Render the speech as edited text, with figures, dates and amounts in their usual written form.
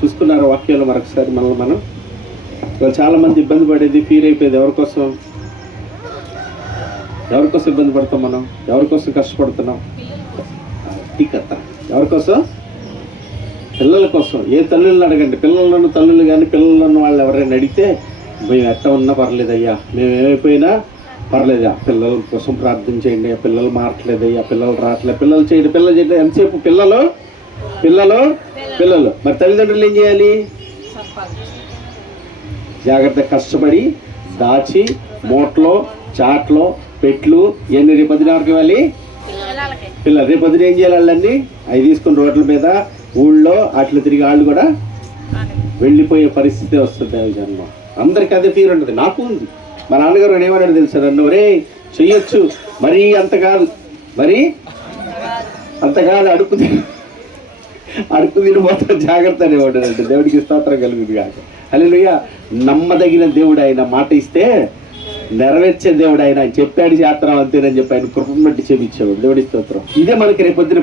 చూసుకున్నారు వాక్యాలు మరొకసారి మనం ఇవాళ చాలామంది ఇబ్బంది పడేది, ఫీల్ అయిపోయేది ఎవరికోసం ఇబ్బంది పడతాం మనం? ఎవరికోసం కష్టపడుతున్నాం? ఈ కథ ఎవరికోసం? పిల్లల కోసం. ఏ తల్లులను అడగండి, పిల్లలను తల్లులు కానీ పిల్లలను వాళ్ళు ఎవరైనా అడిగితే మేము ఎట్ట ఉన్నా పర్లేదయ్యా, మేము ఏమైపోయినా పర్లేదా, పిల్లల కోసం ప్రార్థన చేయండి, పిల్లలు మారట్లేదయ్యా, పిల్లలు రావట్లేదు, పిల్లలు చేయండి ఎంతసేపు పిల్లలు. మరి తల్లిదండ్రులు ఏం చేయాలి? జాగ్రత్త కష్టపడి దాచి మూటలో చాట్లో పెట్లు ఎన్ని రేపు 10 ఇవ్వాలి పిల్లలు. రేపు 10 ఏం చేయాలి? వాళ్ళన్నీ అవి తీసుకుని రోడ్ల మీద ఊళ్ళో అట్లా తిరిగి వాళ్ళు కూడా వెళ్ళిపోయే పరిస్థితి వస్తుంది. అవి జన్మ అందరికీ అదే ఫీల్ ఉంటుంది. నాకు ఉంది. మా నాన్నగారు ఏమన్నాడు తెలుసా నన్ను, రే చెయ్యొచ్చు, మరీ అంత కాదు అడుక్కు తినిపోతాం, జాగ్రత్త అనేవాడు. దేవుడికి స్తోత్రం కలుగుతుంది కాక. హల్లెలూయా. నమ్మదగిన దేవుడు ఆయన, మాట ఇస్తే నెరవేర్చే దేవుడు ఆయన. చెప్పాడు చేస్తాం అంతేనని చెప్పి ఆయన కృపను బట్టి చేపించేవాడు. దేవుడి స్తోత్రం. ఇదే మనకి రేపొద్దున